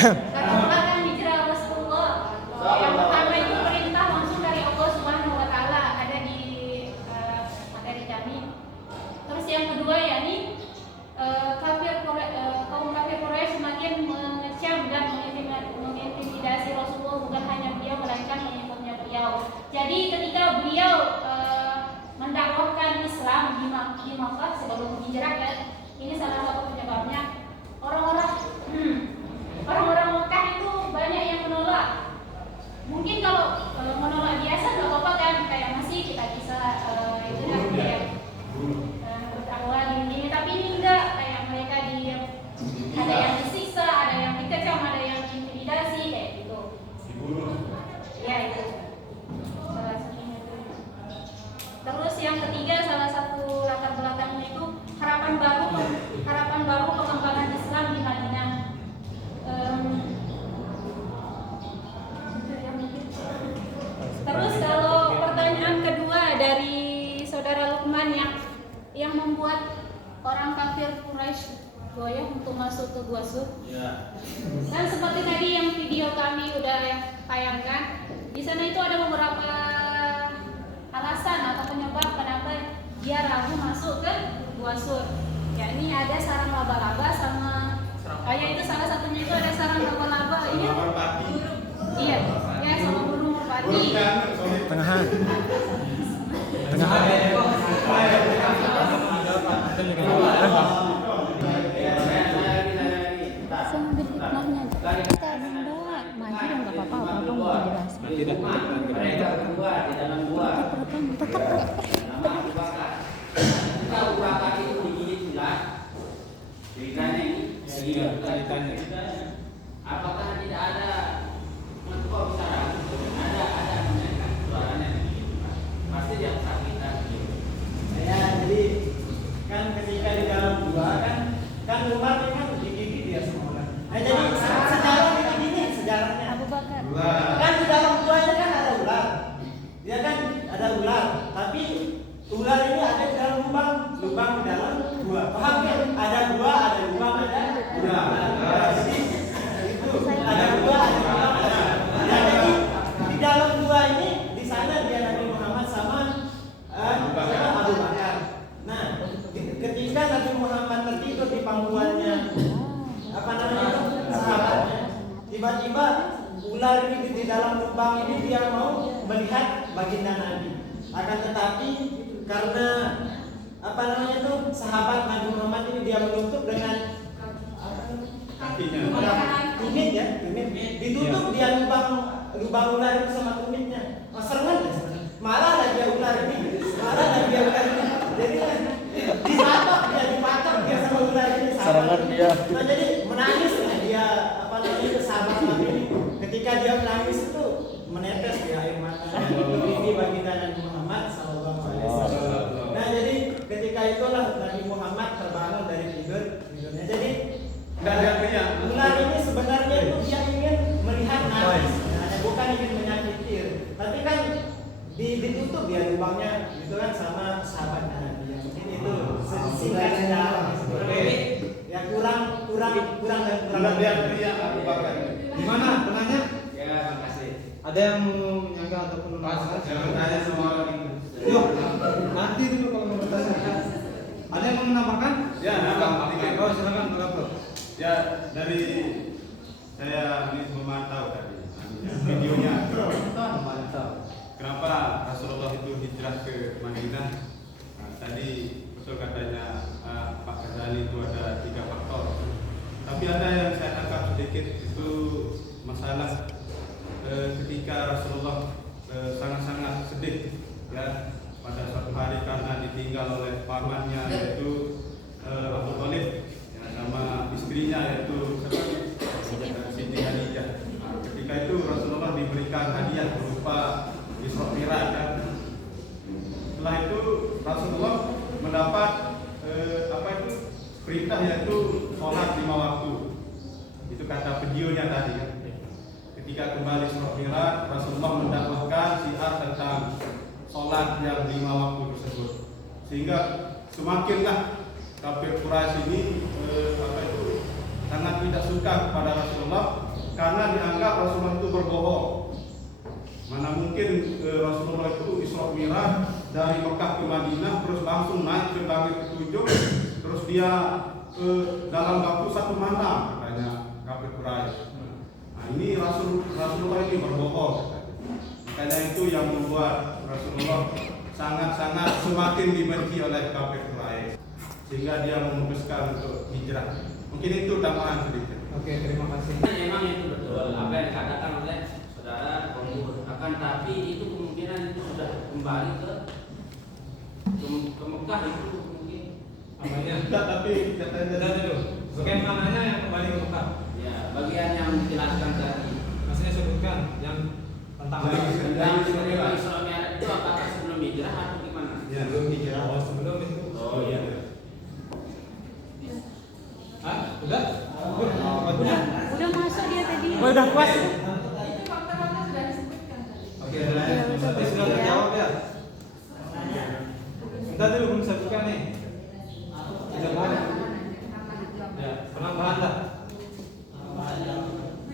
Latar hijrah Rasulullah. Yang pertama itu perintah langsung dari Allah Subhanahu wa taala, ada di materi kami. Terus yang kedua yakni kaum kafir Quraisy semakin mengecam dan mengintimidasi Rasulullah, bukan hanya beliau melainkan pengikutnya beliau. Jadi ketika beliau mendakwahkan Islam di Makkah sebelum hijrah, kan, ini salah satu penyebabnya. Orang-orang Mekah itu banyak yang menolak. Mungkin kalau menolak biasa nggak apa-apa kan, kayak masih kita bisa itu kan kayak berdakwah gini-gini. Tapi ini enggak, kayak mereka ada yang disiksa, ada yang dikecam, ada yang diintimidasi kayak gitu. Ya itu salah satunya itu. Terus yang ketiga, salah satu latar belakangnya itu harapan baru pengembangan Islam di Madinah. Terus kalau pertanyaan kedua dari saudara Lukman yang membuat orang kafir Quraisy goyah untuk masuk ke Gua Sur. Ya. Dan seperti tadi yang video kami udah tayangkan, di sana itu ada beberapa alasan atau penyebab kenapa dia ragu masuk ke Gua Sur. Ya, ini ada sarang laba-laba sama itu salah satunya itu ada sarang laba-laba ini. Iya, ya sama burung merpati. Tengahan. Sambil hikmahnya. Kita enggak maju dong, enggak apa-apa, abang mau jelasin. Tidak. Apakah tidak ada mentok saran? Ada suaranya pasti dia kesakitan. Ya, jadi kan ketika di dalam gua kan Umar memang digigit dia semua orang. Nah, jadi sejarah kita gini sejarahnya. Abu Bakar. Kan di dalam guanya kan ada ular. Dia kan ada ular, tapi ular ini ada di dalam lubang di dalam gua. Paham kan? Ada gua, ada lubang, ada ular. Jadi itu ada gua, ada lubang, ada. Ya, jadi di dalam gua ini di sana dia Nabi Muhammad sama Abu Bakar. Nah, ketika Nabi Muhammad tertidur di pangkuannya sahabatnya, tiba-tiba ular ini di dalam lubang ini dia mau melihat baginda Nabi. Akan tetapi karena sahabat Nabi Muhammad ini dia menutup dengan tumit ya, ditutup dia lubang ular itu sama tumitnya. Serangan malah dia ular ini, jadi dipatok dia sama ular ini. Serangan dia. Nah, jadi menangis dia sahabat Nabi ini. Ketika dia menangis itu menetes dia air mata. Ini baginda Nabi Muhammad sallallahu alaihi wasallam. Nah, jadi ketika itulah Nabi Muhammad terbangun dari tidurnya. Jadi ular ini sebenarnya itu dia ingin melihat Nabi, bukan ingin menyakiti. Tapi kan ditutup ya lubangnya gitu kan sama sahabat Nabi. Mungkin itu singkat sejarah. Ya kurang. Di mana penanya? Ya, makasih. Ada yang mau menyanggah ataupun menambahkan? Jangan tanya semua orang. Yuk, nanti dulu kalau mau bertanya. Ada yang mau menambahkan? Ya, nambah. Oh, silakan berapa? Ya, dari saya ini memantau tadi videonya. Mantap. Kenapa Rasulullah itu hijrah ke Madinah? Nah, tadi betul katanya Pak Ghazali itu ada 3 faktor. Tapi ada yang saya tangkap sedikit itu masalah ketika Rasulullah sangat-sangat sedih ya pada suatu hari karena ditinggal oleh pamannya yaitu Abu Thalib ya, sama istrinya yaitu Siti Khadijah. Ketika itu Rasulullah diberikan hadiah berupa Isra Mi'raj kan. Setelah itu Rasulullah mendapat perintah yaitu sholat 5 waktu. Itu kata videonya tadi kan. Ketika kembali Isra Mi'raj, Rasulullah mendakwahkan syiar tentang sholat yang 5 waktu tersebut. Sehingga semakinlah kafir Quraisy ini sangat tidak suka kepada Rasulullah karena dianggap Rasulullah itu berbohong. Mana mungkin Rasulullah itu Isra Mi'raj dari Mekah ke Madinah terus langsung naik ke langit ketujuh, terus dia dalam waktu 1 malam katanya kafir Quraisy. Nah, ini Rasulullah ini berbohong. Makanya itu yang membuat Rasulullah sangat-sangat semakin dibenci oleh kafir Quraisy, sehingga dia memutuskan untuk hijrah. Mungkin itu tambahan sedikit. Oke, terima kasih. Memang itu betul apa yang dikatakan oleh saudara Pembur. Akan tapi itu kemungkinan itu sudah kembali ke Mekah itu mungkin. Namanya enggak, tapi katanya dulu. Bagaimananya yang kembali ke Mekah? Ya, bagian yang dijelaskan tadi. Maksudnya sebutkan yang tentang Yang sebelum Isra Mi'raj itu apakah sebelum hijrah atau gimana? ya, belum hijrah. Oh, sebelum itu. Oh iya. Ah, udah? Udah. Udah masuk dia tadi. Udah puas. Itu fakta-fakta sudah disebutkan tadi. Oke, berarti sudah terjawab ya. Kita dulu belum saya buka nih. Tidak banyak. Ya, penambahan tak?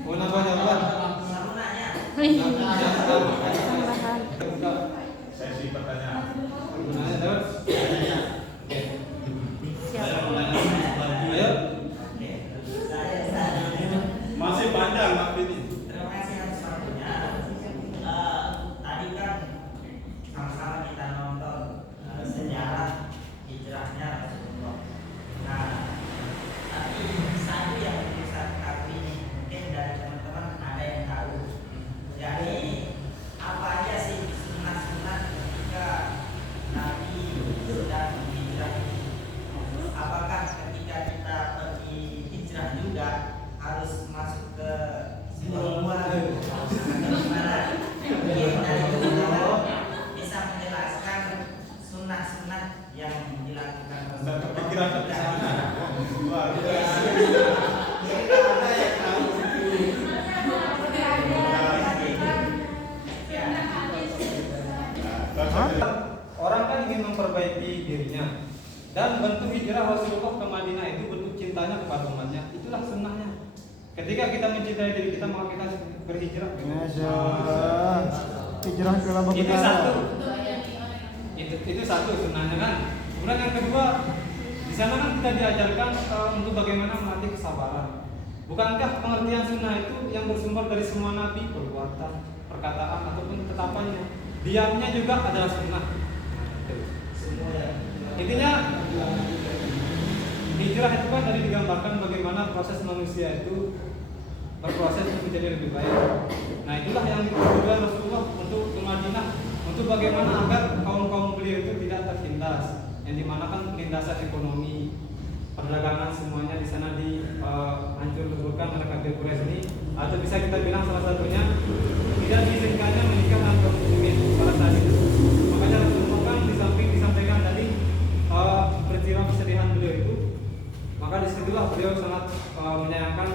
Oh, nambah jawaban. Tambahan. Sesi pertanyaan. Pertanyaan terus. Siap. Ayo. Masih panjang Pak ini. Terima kasih atas waktunya. Tadi kan sama-sama kita nonton sejarah hijrahnya Rasulullah. Nah, tapi satu yang bisa kami ini mungkin dari teman-teman ada yang tahu. Jadi apa aja sih sunat-sunat ketika Nabi sedang hijrah ini? Apakah ketika kita pergi hijrah juga harus masuk ke gua gimana? Mungkin dari teman-teman bisa menjelaskan sunat-sunat yang dilakukan Sudah kepikiran ke sana. Luar Ya. biasa. Ada yang tahu. Orang kan ingin memperbaiki dirinya, dan bentuk hijrah Rasulullah ke Madinah itu bentuk cintanya kepada umatnya. Itulah sunnahnya. Ketika kita mencintai diri kita, maka kita berhijrah. Hijrah ke lambang Itu negara. satu. Itu satu sunnahnya kan. Kemudian yang kedua, di sana kan kita diajarkan untuk bagaimana melatih kesabaran. Bukankah pengertian sunnah itu yang bersumber dari semua nabi, perbuatan, perkataan ataupun ketetapannya? Diamnya juga adalah sunnah. Intinya hijrah itu kan tadi digambarkan bagaimana proses manusia itu berproses untuk menjadi lebih baik. Nah, itulah yang ditujukan Rasulullah untuk ke Madinah, untuk bagaimana agar kaum beliau itu tidak tertindas, yang dimana kan penindasan ekonomi, perdagangan semuanya di sana dihancur leburkan oleh kafir Quraisy ini, atau bisa kita bilang salah satunya tidak diizinkannya menikah dengan kaum muslimin pada saat itu. Makanya Rasulullah kan di samping disampaikan tadi peristiwa kesedihan beliau itu, maka disitulah beliau sangat menyayangkan